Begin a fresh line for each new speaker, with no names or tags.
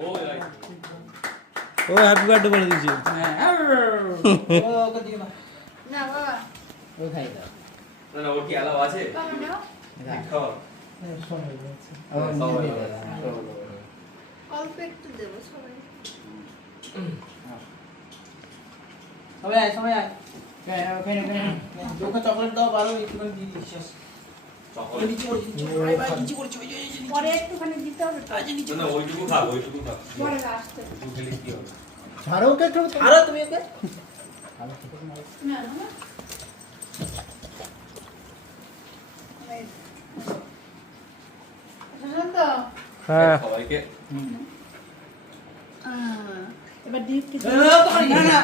ও
happy birthday বলে দিয়েছি।
ও, ওকে দিও না।
না বাবা।
ও খাই দাও
না না ওর কি অ্যালাউ আছে
বাবা নাও
খাওয়া
ও নিজে দিয়ে দাও
অল্প একটু দেবো সবাই।
সবাই আয় সবাই আয়।
হ্যাঁ, ওখানে ওখানে।
চকলেট দাও পারো একটুখানি দিয়ে দিচ্ছি
হ্যাঁ।
সবাইকে।
এবার ডিপ
না, না,